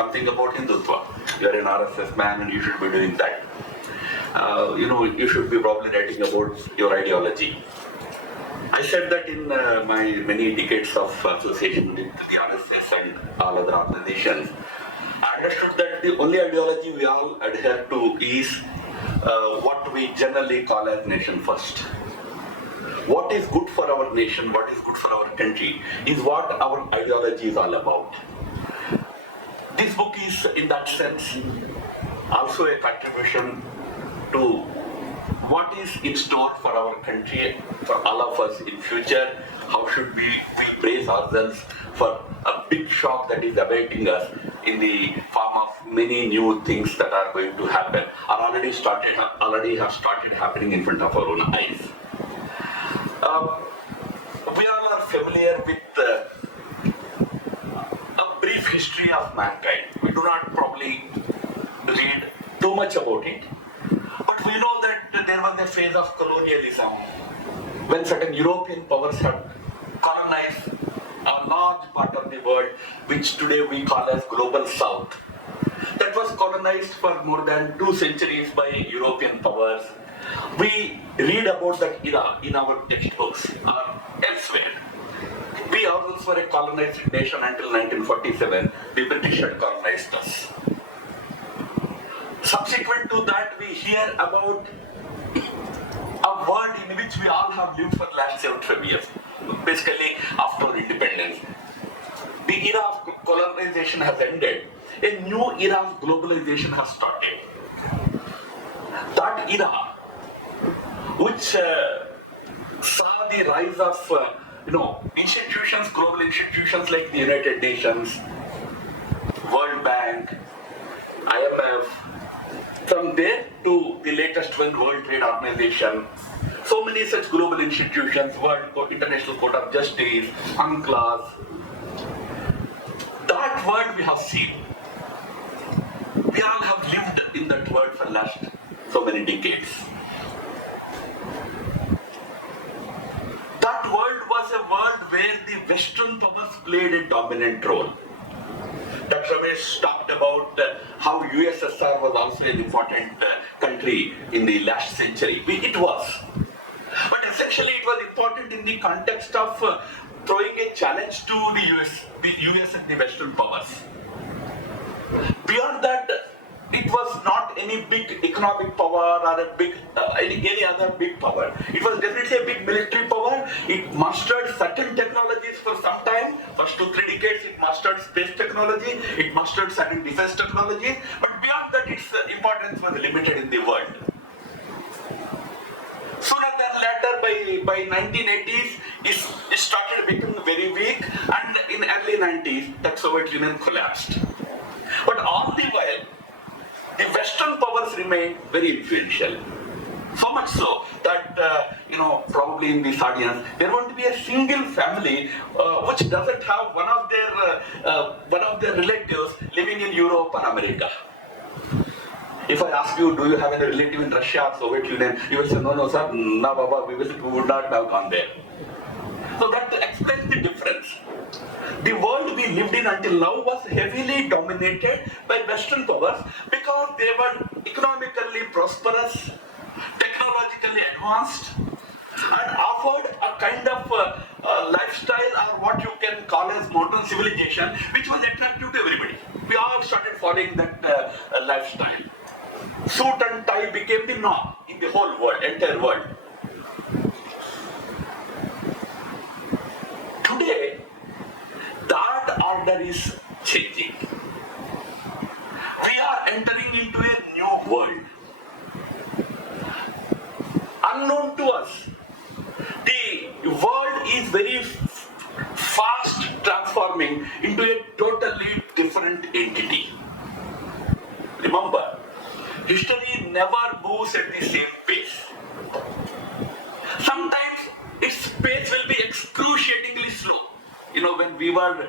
something about Hindutva. You're an RSS man and you should be doing that. You should be probably writing about your ideology. I said that in my many decades of association with the RSS and all other organizations. I understood that the only ideology we all adhere to is what we generally call as nation first. What is good for our nation, what is good for our country, is what our ideology is all about. This book is, in that sense, also a contribution to what is in store for our country, for all of us in future. How should we brace ourselves for a big shock that is awaiting us in the form of many new things that are going to happen, or already have started happening in front of our own eyes. We all are familiar with a brief history of mankind. We do not probably read too much about it, but we know that there was a phase of colonialism when certain European powers had colonized a large part of the world, which today we call as Global South. That was colonized for more than 2 centuries by European powers. We read about that era in our textbooks or elsewhere. We ourselves were a colonized nation until 1947. The British had colonized us. Subsequent to that, we hear about a world in which we all have lived for the last 75 years, basically after our independence. The era of colonization has ended. A new era of globalization has started. That era, which saw the rise of institutions, global institutions like the United Nations, World Bank, IMF, from there to the latest one, World Trade Organization, so many such global institutions, International Court of Justice, UNCLOS. That world we have seen. We all have lived in that world for the last so many decades. That world was a world where the Western powers played a dominant role. Dr. Ramesh talked about how USSR was also an important country in the last century. It was. But essentially it was important in the context of throwing a challenge to the US and the Western powers. Beyond that, it was not any big economic power or a big any other big power. It was definitely a big military power. It mastered certain technologies for some time. First 2-3 decades, it mastered space technology. It mastered certain defense technologies. But beyond that, its importance was limited in the world. Sooner than later, by 1980s, it started becoming very weak, and in early 90s, the Soviet Union collapsed. But all the while, the Western powers remained very influential. So much so that, probably in this audience, there won't be a single family which doesn't have one of their relatives living in Europe or America. If I ask you, do you have any relative in Russia or Soviet Union, you will say, no, sir, no, Baba, we would not have gone there. So that explains the difference. The world we lived in until now was heavily dominated by Western powers because they were economically prosperous, technologically advanced, and offered a kind of lifestyle, or what you can call as modern civilization, which was attractive to everybody. We all started following that lifestyle. Suit and tie became the norm in the whole world, entire world. Today, that order is changing. We are entering into a new world. Unknown to us, the world is very fast transforming into a totally different entity. Remember, history never moves at the same pace. Sometimes its pace will be excruciatingly slow. When we were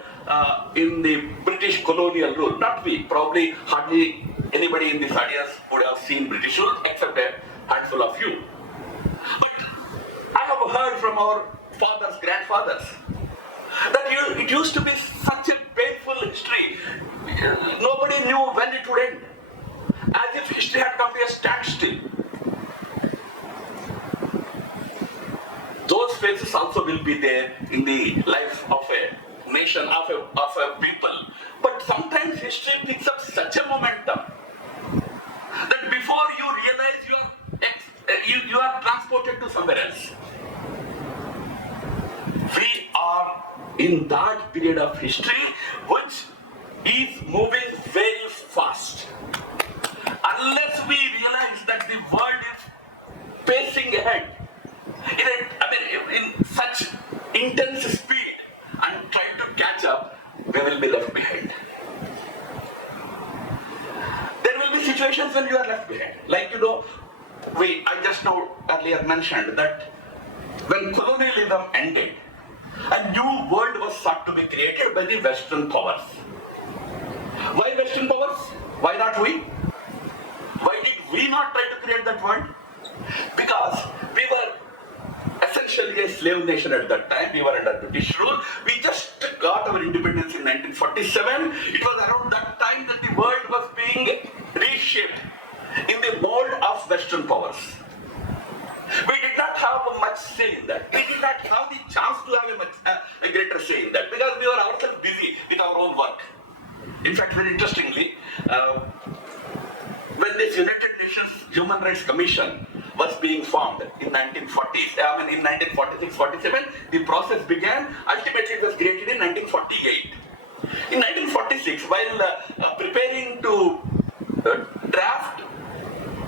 in the British colonial rule, not we, probably hardly anybody in this audience would have seen British rule except a handful of you. But I have heard from our fathers, grandfathers, that it used to be such a painful history. Nobody Nobody knew when it would end. As if history had come to a standstill. Those phases also will be there in the life of a nation, of a people. But sometimes history picks up such a momentum that before you realize you are transported to somewhere else. We are in that period of history which is moving very fast. Unless we realize that the world is pacing ahead in such intense speed and trying to catch up, we will be left behind. There will be situations when you are left behind. Like I just now earlier mentioned that when colonialism ended, a new world was sought to be created by the Western powers. Why Western powers? Why not we? Why did we not try to create that world? Because we were essentially a slave nation at that time. We were under British rule. We just got our independence in 1947. It was around that time that the world was being reshaped in the mold of Western powers. We did not have much say in that. We did not have the chance to have a greater say in that because we were ourselves busy with our own work. In fact, very interestingly, when this United Nations Human Rights Commission was being formed in 1940s, in 1946-47, the process began. Ultimately, it was created in 1948. In 1946, while preparing to draft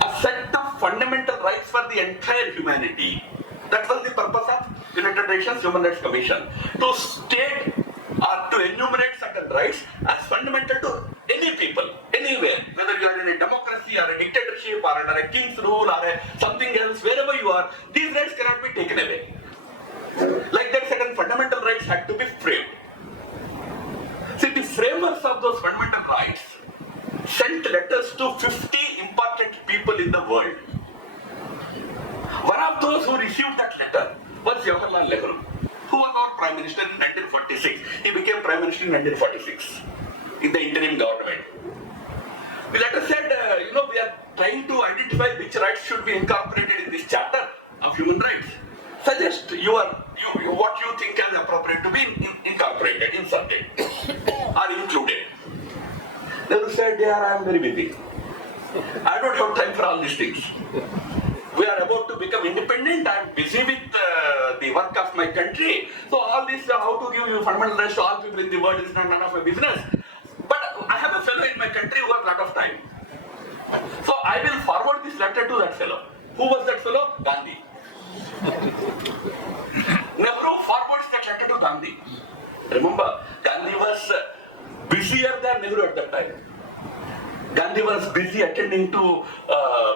a set of fundamental rights for the entire humanity, that was the purpose of United Nations Human Rights Commission, to state or to enumerate certain rights as fundamental to any people, anywhere, whether you are in a democracy or a dictatorship or under a king's rule or something else, wherever you are, these rights cannot be taken away. Like that, certain fundamental rights had to be framed. See, the framers of those fundamental rights sent letters to 50 important people in the world. One of those who received that letter was Jawaharlal Nehru, who was our Prime Minister in 1946. He became Prime Minister in 1946 in the interim government. The letter said, we are trying to identify which rights should be incorporated in this chapter of human rights. Suggest what you think is appropriate to be incorporated, inserted, or included. Nehru said, I am very busy. I don't have time for all these things. We are about to become independent. I am busy with the work of my country. So all this, how to give you fundamental rights to all people in the world is none of my business. But I have a fellow in my country who has a lot of time. So I will forward this letter to that fellow. Who was that fellow? Gandhi. Nehru forwards that letter to Gandhi. Remember, Gandhi was busier than Nehru at that time. Gandhi was busy attending to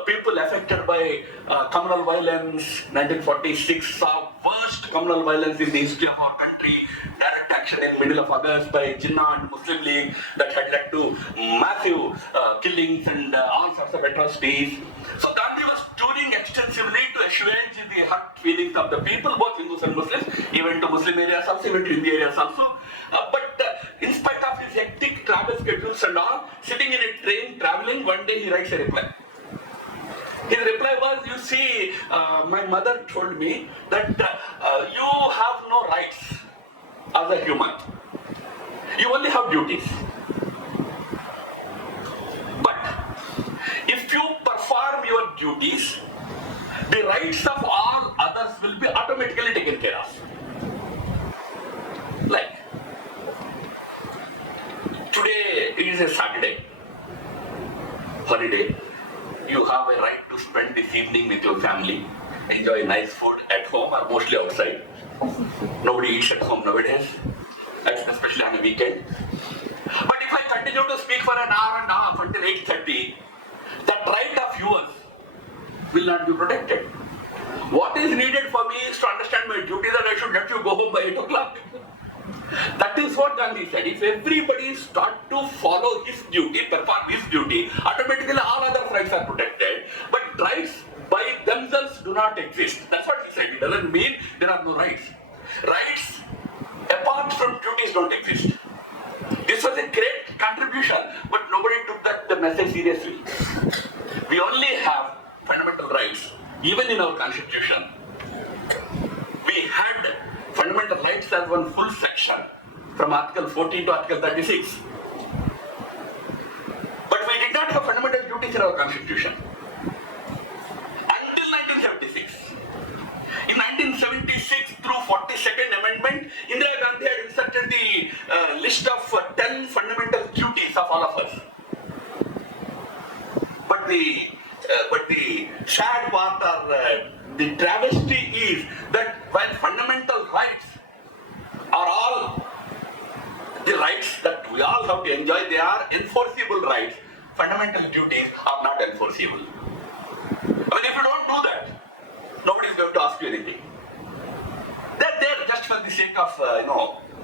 people affected by communal violence. 1946 saw worst communal violence in the history of our country. Direct action in middle of August by Jinnah and Muslim League that had led to massive killings and all sorts of atrocities. So Gandhi was touring extensively to assuage the hurt feelings of the people, both Hindus and Muslims, even to Muslim areas also, even to Hindu areas also. But in spite of his hectic travel schedules and all, sitting in a train traveling, one day he writes a reply. His reply was, you see, my mother told me that you have no rights as a human. You only have duties. But if you perform your duties, the rights of all others will be automatically taken care of. Like, today is a Saturday, holiday. You have a right to spend this evening with your family, enjoy nice food at home or mostly outside. Nobody eats at home nowadays, especially on a weekend. But if I continue to speak for an hour and a half until 8:30, that right of yours will not be protected. What is needed for me is to understand my duty that I should let you go home by 8 o'clock. That is what Gandhi said. If everybody start to follow his duty, perform his duty, automatically all other rights are protected. But rights by themselves do not exist. That's what he said. It doesn't mean there are no rights. Rights apart from duties don't exist. This was a great contribution, but nobody took the message seriously. We only have fundamental rights, even in our constitution. We had fundamental rights as one full section from Article 14 to Article 36. But we did not have fundamental duties in our constitution until 1976. In 1976, through 42nd Amendment, Indira Gandhi had inserted the list of 10 fundamental duties of all of us. But the sad part or the travesty is that while fundamental rights are all the rights that we all have to enjoy, they are enforceable rights. Fundamental duties are not enforceable. I mean, if you don't do that, nobody is going to ask you anything. They're there just for the sake of,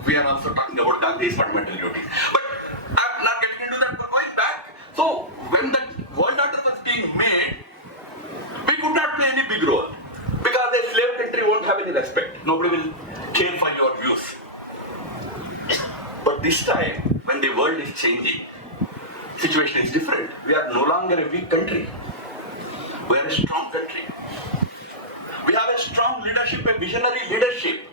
we are also talking about Gandhi's fundamental duties. But I'm not getting into that, but going back. So, when the world order was being made, we could not play any big role. Because a slave country won't have any respect. Nobody will care for your views. But this time, when the world is changing, situation is different. We are no longer a weak country. We are a strong country. We have a strong leadership, a visionary leadership.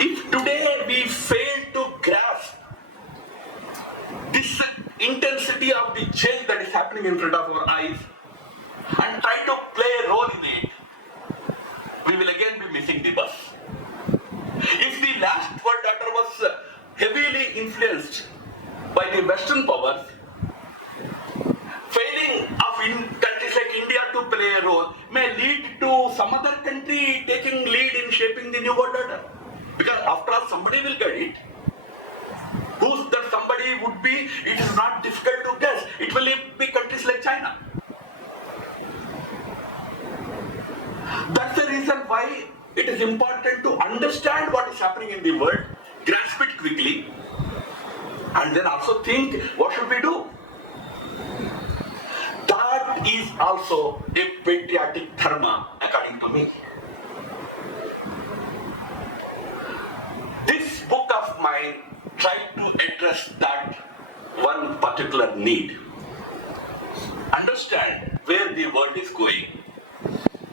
If today we fail to grasp this intensity of the change that is happening in front of our eyes and try to play a role in it, we will again be missing the bus. If the last world order was heavily influenced by the Western powers, failing of countries like India to play a role may lead to some other country taking lead in shaping the new world order. Because after all, somebody will get it. Who that somebody would be, it is not difficult to guess. It will be countries like China. That's the reason why it is important to understand what is happening in the world, grasp it quickly, and then also think, what should we do? That is also a patriotic dharma, according to me. This book of mine tried to address that one particular need. Understand where the world is going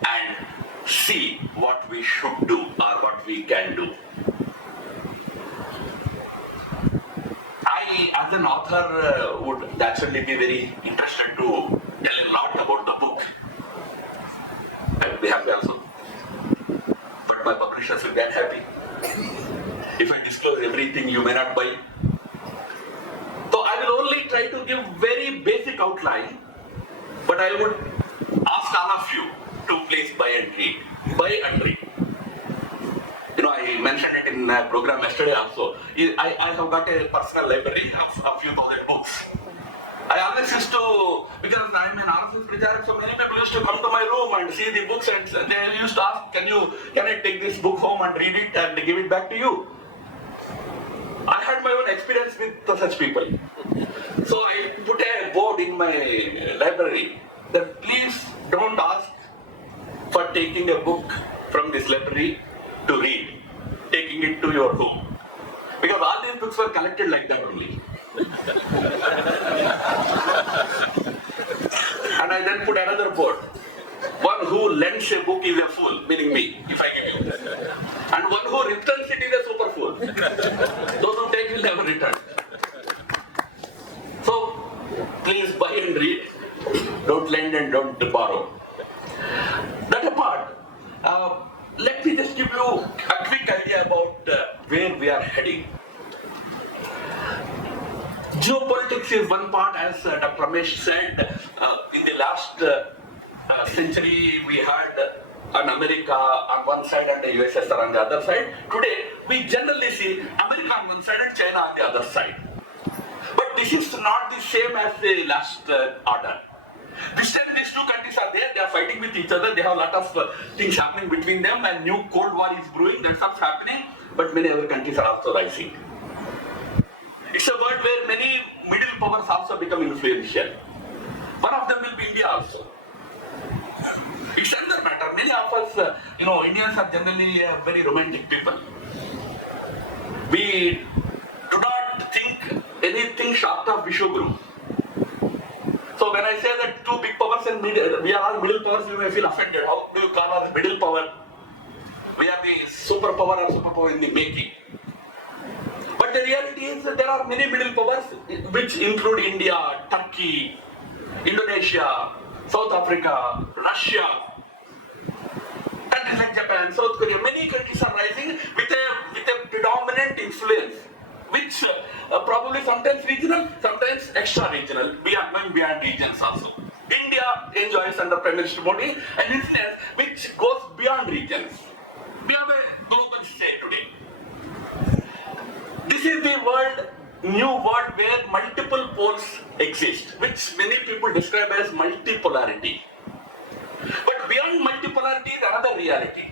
and see what we should do or what we can do. I, as an author, would naturally be very interested to tell a lot about the book. I would be happy also. But my publishers will be unhappy. If I disclose everything, you may not buy. So I will only try to give very basic outline, but I would ask all of you to please buy and read. Buy and read. I mentioned it in a program yesterday also. I have got a personal library of a few thousand books. I always used to, because I am an RSS Pracharak, so many people used to come to my room and see the books and they used to ask, can I take this book home and read it and give it back to you? I had my own experience with such people. So I put a board in my library that please don't ask for taking a book from this library to read, taking it to your home. Because all these books were collected like that only. And I then put another board. One who lends a book is a fool, meaning me, if I give you. And one who returns it is a super fool. Those who take will never return. So, please buy and read. Don't lend and don't borrow. That apart, let me just give you a quick idea about where we are heading. Geopolitics is one part, as Dr. Ramesh said. In the last century, we had an America on one side and the USSR on the other side. Today, we generally see America on one side and China on the other side. But this is not the same as the last order. This time, these two countries are there, they are fighting with each other, they have a lot of things happening between them, and new Cold War is brewing, that's what's happening, but many other countries are also rising. It's a world where many middle powers also become influential. One of them will be India also. It's another matter. Many of us, Indians are generally very romantic people. We do not think anything short of Vishwaguru. So when I say that two big powers and we are all middle powers, you may feel offended. How do you call us middle power? We are the superpower or superpower in the making. But the reality is that there are many middle powers which include India, Turkey, Indonesia, South Africa, Russia, countries like Japan, South Korea. Many countries are rising with a predominant influence, which probably sometimes regional, sometimes extra-regional, beyond regions also. India enjoys under Prime Minister Modi an influence which goes beyond regions. We have a global state today. This is the new world where multiple poles exist, which many people describe as multipolarity. But beyond multipolarity is another reality,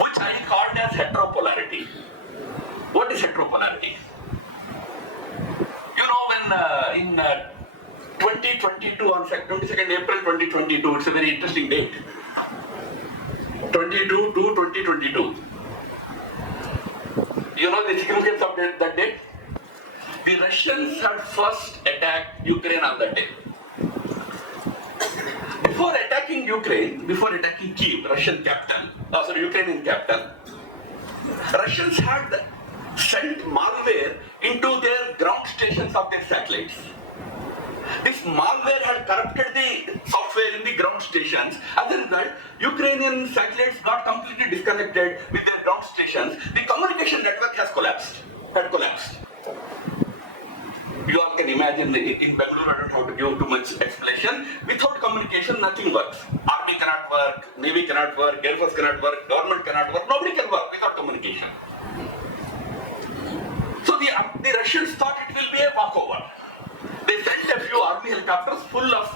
which I called as heteropolarity. What is heteropolarity? You know, when in 2022, on 22nd April 2022, it's a very interesting date. 22 to 2022. You know the significance of that date? The Russians had first attacked Ukraine on that day. Before attacking Ukraine, before attacking Kiev, Ukrainian capital, Russians had sent malware into their ground stations of their satellites. This malware had corrupted the software in the ground stations. As a result, Ukrainian satellites got completely disconnected with their ground stations. The communication network had collapsed. You all can imagine in Bangalore, I don't have to give too much explanation. Without communication, nothing works. Army cannot work, Navy cannot work, Air Force cannot work, government cannot work, nobody can work without communication. So the Russians thought it will be a walkover. They sent a few army helicopters full of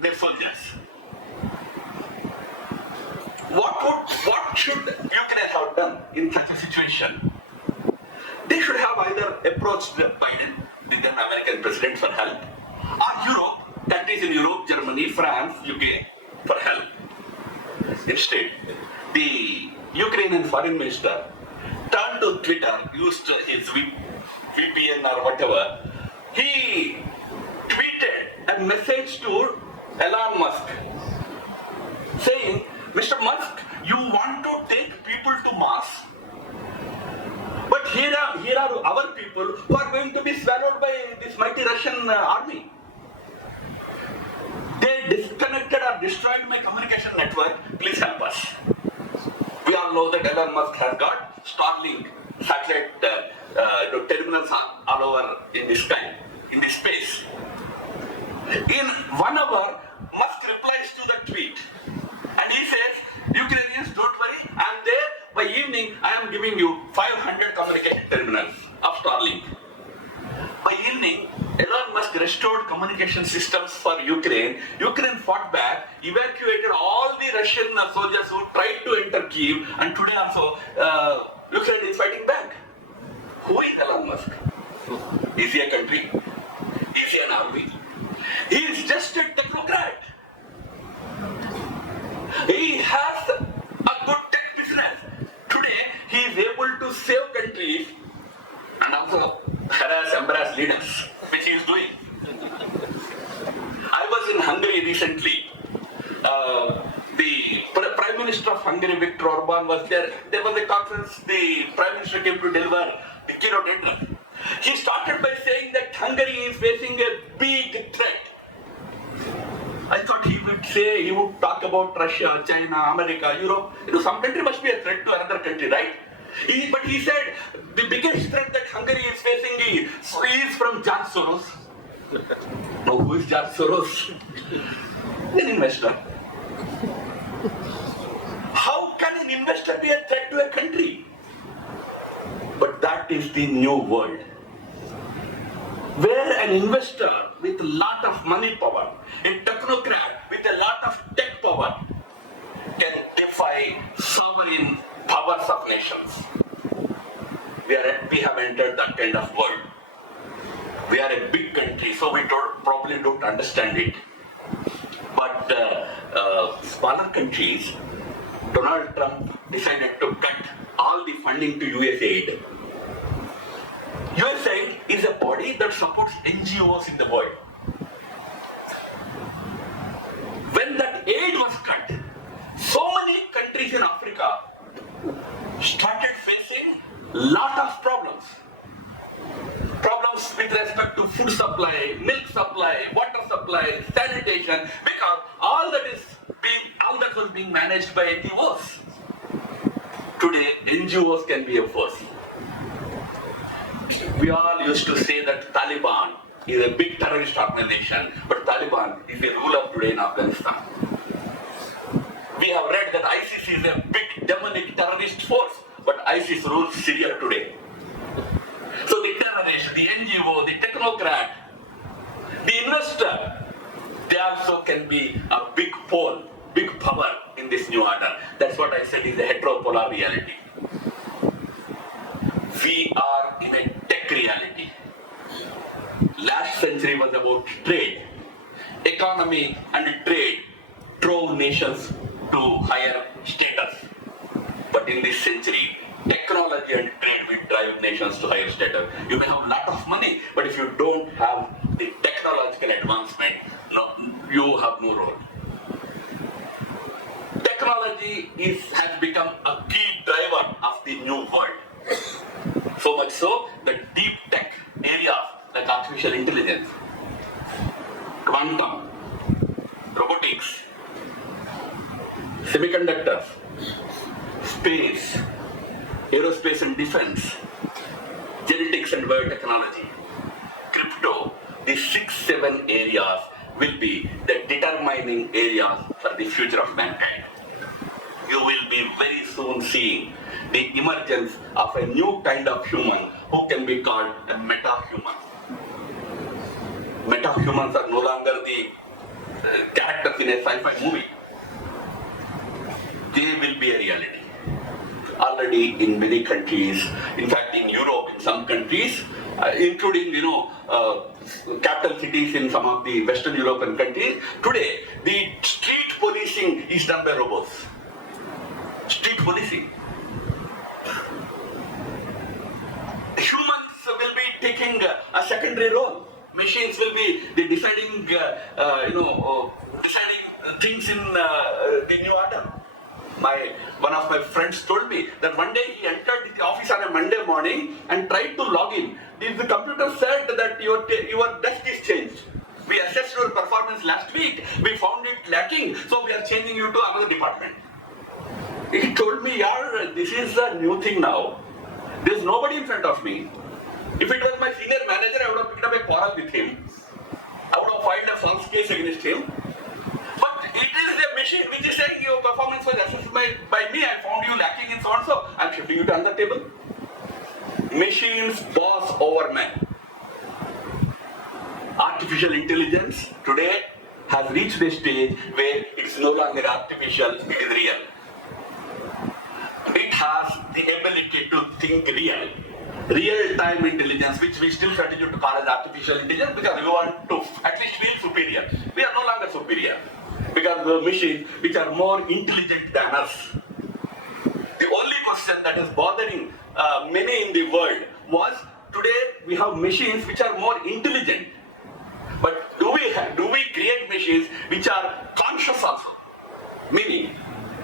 their soldiers. What should Ukraine have done in such a situation? They should have either approached Biden, the then American president, for help, or Europe, countries in Europe, Germany, France, UK, for help. Instead, the Ukrainian foreign minister turned to Twitter, used his VPN or whatever. He tweeted a message to Elon Musk saying, Mr. Musk, you want to take people to Mars, but here are our people who are going to be swallowed by this mighty Russian army. They disconnected or destroyed my communication network. Please help us. We all know that Elon Musk has got Starlink satellite terminals all over in the sky, in the space. In 1 hour, Musk replies to the tweet and he says, Ukrainians, don't worry, I am there. By evening, I am giving you 500 communication terminals of Starlink. By evening, Elon Musk restored communication systems for Ukraine. Ukraine fought back, evacuated all the Russian soldiers who tried to enter Kiev, and today also Ukraine is fighting back. Who is Elon Musk? Is he a country? Is he an army? He is just a technocrat. He has a good tech business. Today, he is able to save countries and also embarrass leaders, which he is doing. I was in Hungary recently. The Prime Minister of Hungary, Viktor Orban, was there. There was a conference. The Prime Minister came to deliver the keynote address. He started by saying that Hungary is facing a big threat. I thought he would talk about Russia, China, America, Europe. Some country must be a threat to another country, right? But he said the biggest threat that Hungary is facing is from George Soros. Now, who is George Soros? An investor. How can an investor be a threat to a country? But that is the new world, where an investor with a lot of money power, a technocrat with a lot of tech power, can defy sovereign powers of nations. We have entered that kind of world. We are a big country, so we probably don't understand it. But smaller countries, Donald Trump decided to cut all the funding to USAID. USAID is a body that supports NGOs in the world. lot of problems. Problems with respect to food supply, milk supply, water supply, sanitation, because all that was being managed by NGOs. Today, NGOs can be a force. We all used to say that Taliban is a big terrorist organization, but Taliban is the ruler today in Afghanistan. We have read that ISIS is a big demonic terrorist force, but ISIS rules Syria today. So the terrorist, the NGO, the technocrat, the investor, they also can be a big pole, big power in this new order. That's what I said is the heteropolar reality. We are in a tech reality. Last century was about trade. Economy and trade drove nations to higher status. But in this century, technology and trade will drive nations to higher status. You may have a lot of money, but if you don't have the technological advancement, you have no role. Technology has become a key driver of the new world. So much so that deep tech areas like artificial intelligence, quantum, robotics, semiconductors, space, aerospace and defense, genetics and biotechnology, crypto, these 6-7 areas will be the determining areas for the future of mankind. You will be very soon seeing the emergence of a new kind of human who can be called a meta-human. Meta-humans are no longer the characters in a sci-fi movie. They will be a reality. Already in many countries, in fact in Europe, in some countries, including capital cities in some of the Western European countries, today the street policing is done by robots. Street policing. Humans will be taking a secondary role. Machines will be deciding, deciding things in the new order. One of my friends told me that one day he entered the office on a Monday morning and tried to log in. The computer said that your desk is changed. We assessed your performance last week. We found it lacking, so we are changing you to another department. He told me, "Yeah, this is a new thing now. There's nobody in front of me. If it was my senior manager, I would have picked up a quarrel with him. I would have filed a false case against him. But it is a machine which is saying your performance was assessed by me. I found you lacking in so and so. I'm shifting you to another table." Machines boss over men. Artificial intelligence today has reached a stage where it's no longer artificial, it is real. It has the ability to think real-time intelligence, which we still continue to call as artificial intelligence because we want to at least feel superior. We are no longer superior because the machines which are more intelligent than us. The only question that is bothering many in the world was today we have machines which are more intelligent. But do we create machines which are conscious also? Meaning,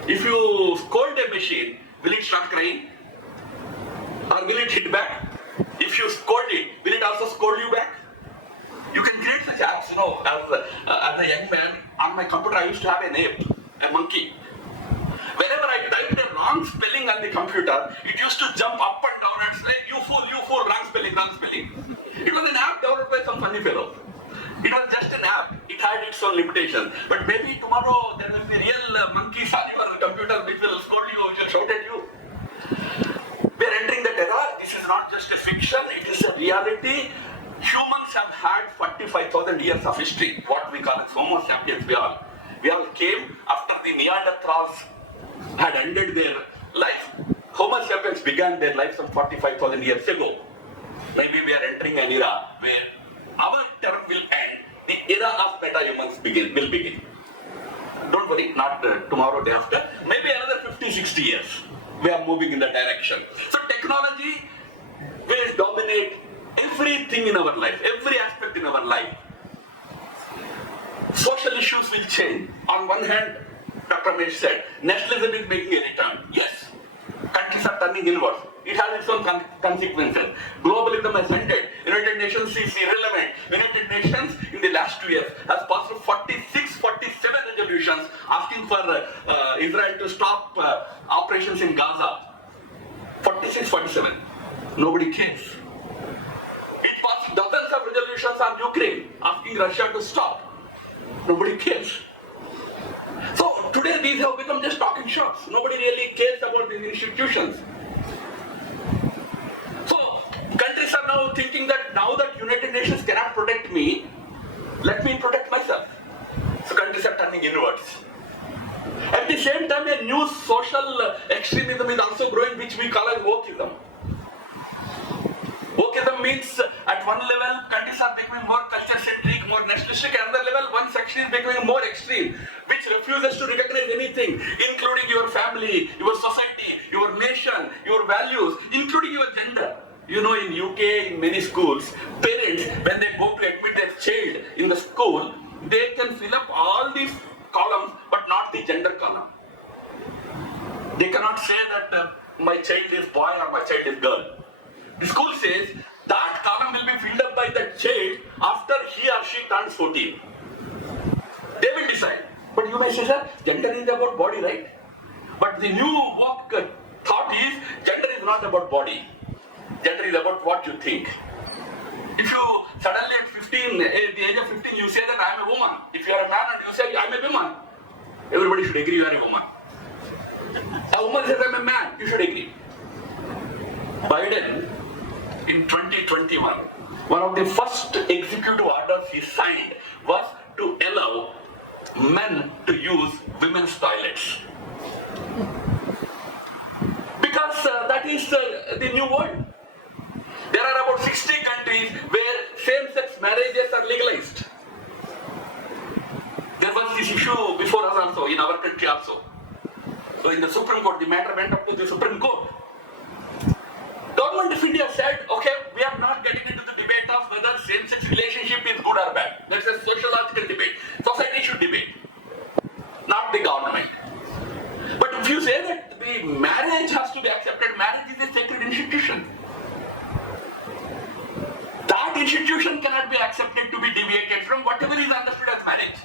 if you scold a machine, will it start crying? Or will it hit back? If you scold it, will it also scold you back? You can create such apps, as a young man, on my computer I used to have an ape, a monkey. Whenever I typed a wrong spelling on the computer, it used to jump up and down and say, you fool, wrong spelling. It was an app developed by some funny fellow. It was just an app. It had its own limitations. But maybe tomorrow there will be real monkeys on your computer which will scold you, which will shout at you. We are entering that era. This is not just a fiction, it is a reality. Humans have had 45,000 years of history, what we call as Homo sapiens. We all came after the Neanderthals had ended their life. Homo sapiens began their life some 45,000 years ago. Maybe we are entering an era where our term will end, the era of meta-humans will begin. Don't worry, not tomorrow, day after, maybe another 50, 60 years. We are moving in that direction. So technology will dominate everything in our life, every aspect in our life. Social issues will change. On one hand, Dr. Mesh said, nationalism is making a return. Yes, countries are turning inwards. it has its own consequences. Globalism has ended. United Nations is irrelevant. United Nations in the last 2 years has passed 46, 47 resolutions asking for Israel to stop operations in Gaza. 46, 47. Nobody cares. It passed dozens of resolutions on Ukraine asking Russia to stop. Nobody cares. So today these have become just talking shops. Nobody really cares about these institutions. So countries are now thinking that now that United Nations cannot protect me, let me protect myself. So countries are turning inwards. At the same time, a new social extremism is also growing, which we call as wokeism. Wokeism means at one level, countries are becoming more culture-centric, more nationalistic. At another level, one section is becoming more extreme, which refuses to recognize anything, including your family, your society, your nation, your values, including your gender. You know, in UK, in many schools, parents, when they go to admit their child in the school, they can fill up all these columns, but not the gender column. They cannot say that my child is boy or my child is girl. The school says that column will be filled up by that child after he or she turns 14. They will decide. But you may say, sir, gender is about body, right? But the new woke thought is gender is not about body. Gender is about what you think. If you suddenly at 15, at the age of 15, you say that I am a woman. If you are a man and you say I am a woman, everybody should agree you are a woman. A woman says I am a man, you should agree. Biden, in 2021, one of the first executive orders he signed was to allow men to use women's toilets. Because that is the new world. There are about 60 countries where same-sex marriages are legalized. There was this issue before us also, in our country also. So in the Supreme Court, the matter went up to the Supreme Court. Government of India said, okay, we are not getting into the debate of whether same-sex relationship is good or bad. That's a sociological debate. Society should debate, not the government. But if you say that the marriage has to be accepted, marriage is a sacred institution. That institution cannot be accepted to be deviated from whatever is understood as marriage.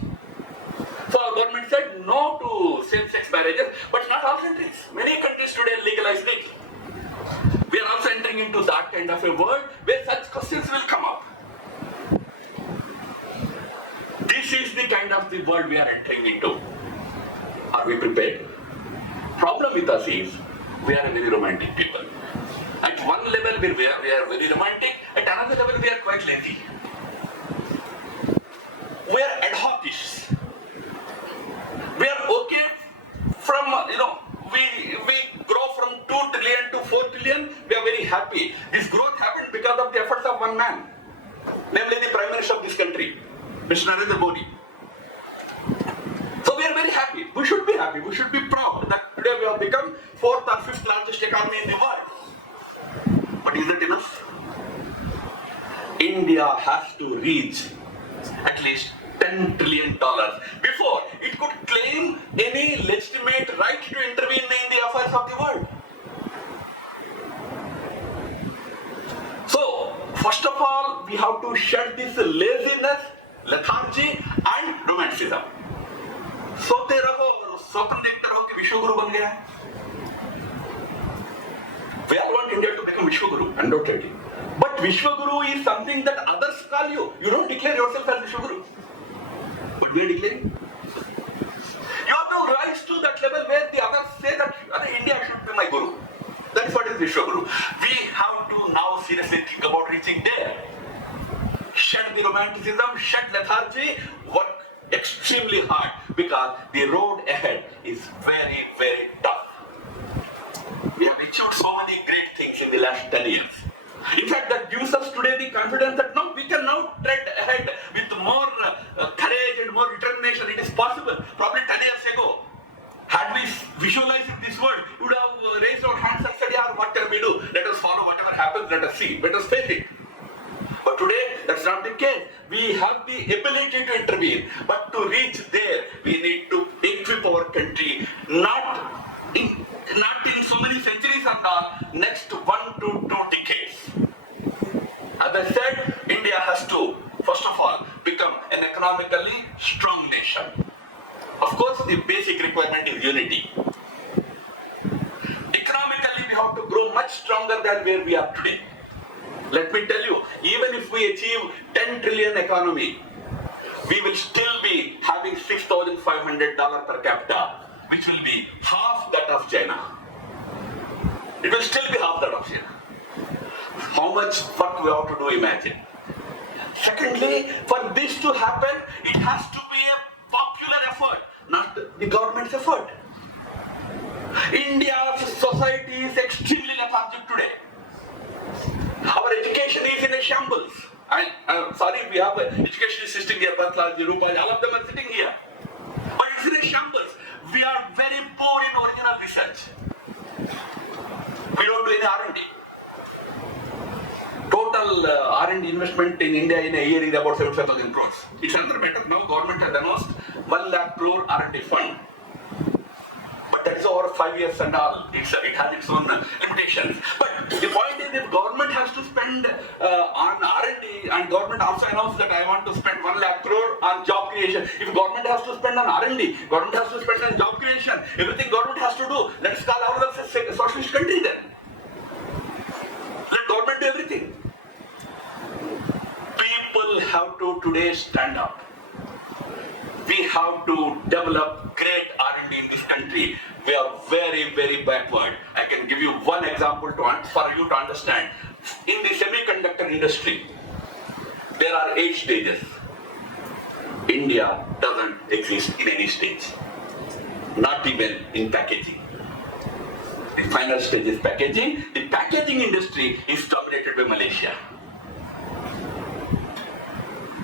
So our government said no to same-sex marriages, but not all countries. Many countries today legalized it. We are also entering into that kind of a world where such questions will come up. This is the kind of the world we are entering into. Are we prepared? Problem with us is we are a very romantic people. At one level we are very romantic, at another level we are quite lazy. We are ad hocists. We are okay from, we grow from 2 trillion to 4 trillion, we are very happy. This growth happened because of the efforts of one man, namely the Prime Minister of this country, Mr. Narendra Modi. So we are very happy. We should be happy. We should be proud that today we have become 4th or 5th largest economy in the world. But is it enough? India has to reach at least $10 trillion before it could claim any legitimate right to intervene in the affairs of the world. So, first of all, we have to shed this laziness, lethargy and romanticism. सोते रहो, स्वप्न देखते रहो कि विश्व गुरु बन गया है. We all want India to become Vishwa Guru, undoubtedly. But Vishwa Guru is something that others call you. You don't declare yourself as Vishwa Guru. But we are declaring. You have to rise to that level where the others say that India should be my Guru. That is what is Vishwa Guru. We have to now seriously think about reaching there. Shed the romanticism, shed lethargy, work extremely hard because the road ahead is very, very tough. We have achieved so many great things in the last 10 years. In fact, that gives us today the confidence that now we can now tread ahead with more courage and more determination. It is possible. Probably 10 years ago, had we visualized this world, we would have raised our hands and said, yeah, what can we do? Let us follow whatever happens, let us see, let us face it. But today, that's not the case. We have the ability to intervene. But to reach there, we need to equip our country, not in so many centuries and all, next 1 to 2 decades. As I said, India has to, first of all, become an economically strong nation. Of course, the basic requirement is unity. Economically, we have to grow much stronger than where we are today. Let me tell you, even if we achieve 10 trillion economy, we will still be having $6,500 per capita, which will be half that of China. It will still be half that of China. How much work we have to do, imagine. Secondly, for this to happen, it has to be a popular effort, not the government's effort. India's society is extremely lethargic today. Our education is in a shambles. I'm sorry, we have an education system here, Batla, Rupa, all of them are sitting here. But it's in a shambles. We are very poor in original research. We don't do any R&D. Total R&D investment in India in a year is about 75,000 crores. It's another matter. Now government has announced 1 lakh crore R&D fund. But that is over 5 years and all. It has its own limitations. But the point is, if government has to spend on R&D, and government also announced that I want to spend 1 lakh crore on job creation. If government has to spend on R&D, government has to spend on job creation, everything government has to do. Let's call ourselves a socialist country then. Let government do everything. People have to today stand up. We have to develop great R&D in this country. We are very, very backward. I can give you one example for you to understand. In the semiconductor industry, there are 8 stages. India doesn't exist in any stage. Not even in packaging. The final stage is packaging. The packaging industry is dominated by Malaysia.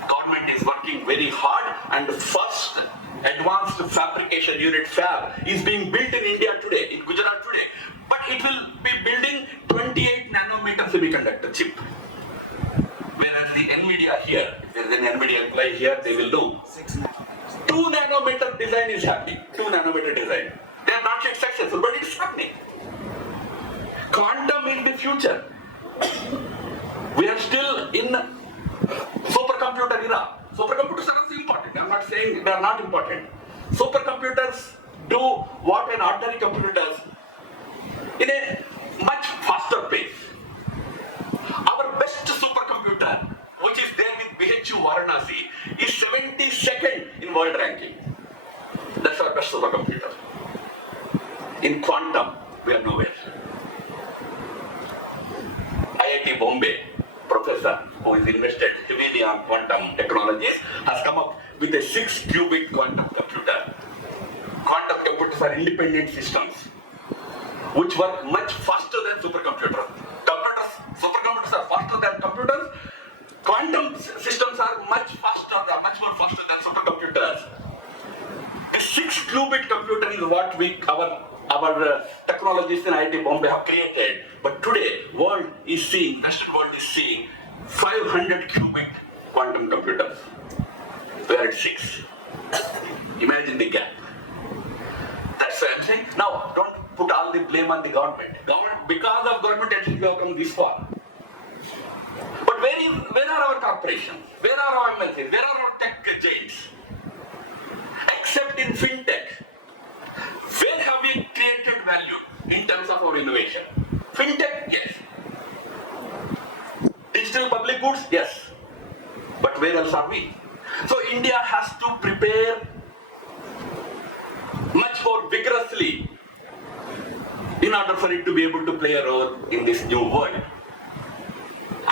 Government is working very hard, and the first advanced fabrication unit fab is being built in India today, in Gujarat today. But it will be building 28 nanometer semiconductor chip. Whereas the NVIDIA here, if there is an NVIDIA employee here, they will know. 2 nanometer design is happening. 2 nanometer design. They are not yet successful, but it's happening. Quantum is the future. We are still in supercomputer era. Supercomputers are also important. I'm not saying they are not important. Supercomputers do what an ordinary computer does in a much faster pace. Our best supercomputer, which is there with BHU Varanasi, is 72nd in world ranking. That's our best supercomputer. In quantum, we are nowhere. IIT Bombay professor who is invested heavily on quantum technologies has come up with a 6-qubit quantum computer. Quantum computers are independent systems which work much faster than supercomputers. Supercomputers are faster than computers. Quantum systems are much more faster than supercomputers. A 6-qubit computer is what our technologists in IIT Bombay have created. But today, Western world is seeing 500 qubit quantum computers. We are at 6. Imagine the gap. That's what I'm saying. Now, don't put all the blame on the government. Because of government, at least we have come this far. But where are our corporations? Where are our MNCs? Where are our tech giants? Except in fintech. Where have we created value in terms of our innovation? Fintech, yes. Digital public goods, yes. But where else are we? So India has to prepare much more vigorously in order for it to be able to play a role in this new world.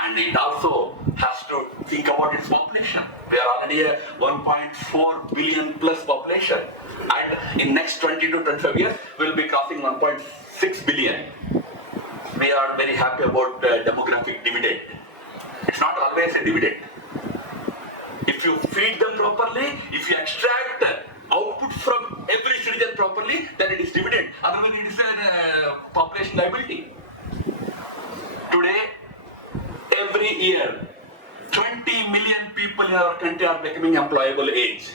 And it also has to think about its population. We are already a 1.4 billion plus population. And in next 20 to 25 years, we will be crossing 1.6 billion. We are very happy about demographic dividend. It's not always a dividend. If you feed them properly, if you extract output from every citizen properly, then it is dividend. Otherwise, it is a population liability. Today, every year, 20 million people in our country are becoming employable age.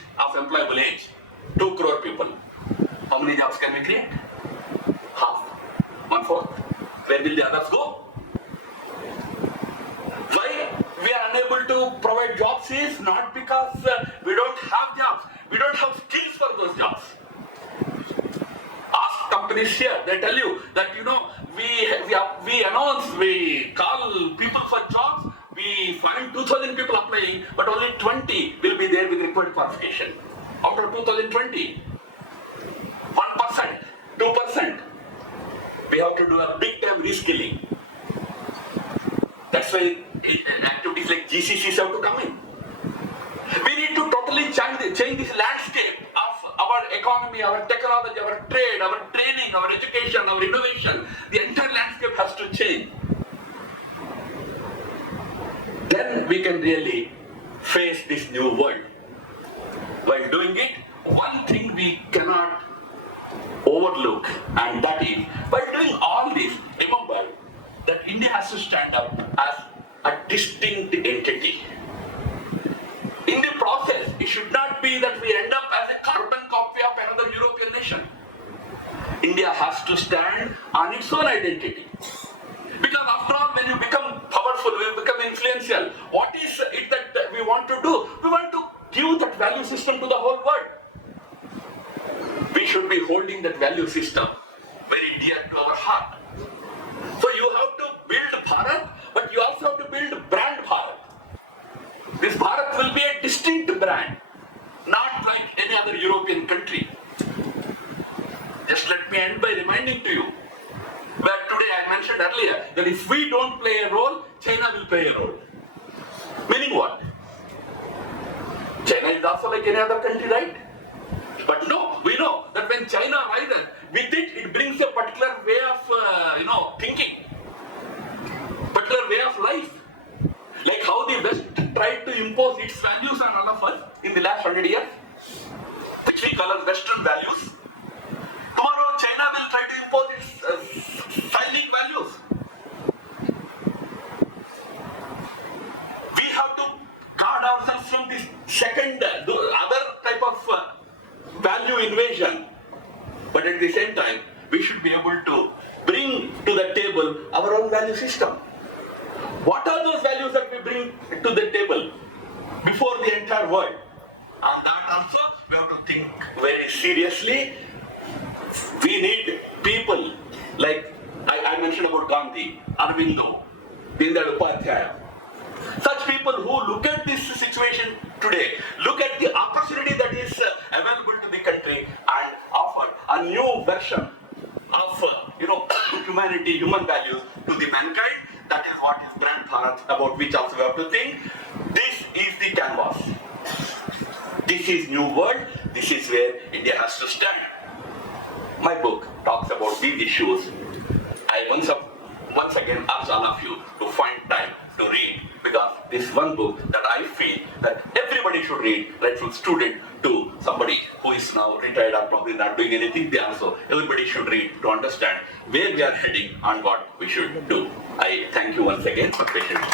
2 crore people. How many jobs can we create? Half. 1/4. Where will the others go? Why we are unable to provide jobs is not because we don't have jobs. We don't have skills for those jobs. Ask companies here, they tell you that we announce, we call people for jobs, we find 2,000 people applying, but only 20 will be there with required qualification. Out of 2020, 1%, 2%, we have to do a big time reskilling. That's why activities like GCCs have to come in. We need to totally change this landscape of our economy, our technology, our trade, our training, our education, our innovation. The entire landscape has to change. Then we can really face this new world. While doing it, one thing we cannot overlook, and that is, while doing all this, remember that India has to stand up as a distinct entity. In the process, it should not be that we end up as a carbon copy of another European nation. India has to stand on its own identity. Because after all, when you become powerful, when you become influential, what is it that we want to do? We want to give that value system to the whole world. We should be holding that value system very dear to our heart. So you have to build Bharat, but you also have to build brand Bharat. This Bharat will be a distinct brand, not like any other European country. Just let me end by reminding to you, where today I mentioned earlier, that if we don't play a role, China will play a role. Meaning what? China is also like any other country, right? But no, we know that when China rises, with it brings a particular way of thinking, particular way of life. Like how the West tried to impose its values on all of us in the last 100 years, which we call as Western values. Tomorrow, China will try to impose its Sinic values. We have to guard ourselves from this other type of value invasion. But at the same time, we should be able to bring to the table our own value system. What are those values that we bring to the table before the entire world? On that also, we have to think very seriously. We need people like I mentioned about Gandhi, Aurobindo, Dindal Upadhyaya. Such people who look at this situation today, look at the opportunity that is available to the country and offer a new version of humanity, human values to the mankind. That is what is Brand Bharat, about which also we have to think. This is the canvas. This is new world. This is where India has to stand. My book talks about these issues. I once again ask all of you to find time to read, because this is one book that I feel that everybody should read, right from student to somebody who is now retired or probably not doing anything. Everybody should read to understand where we are heading and what we should do. I thank you once again for patience.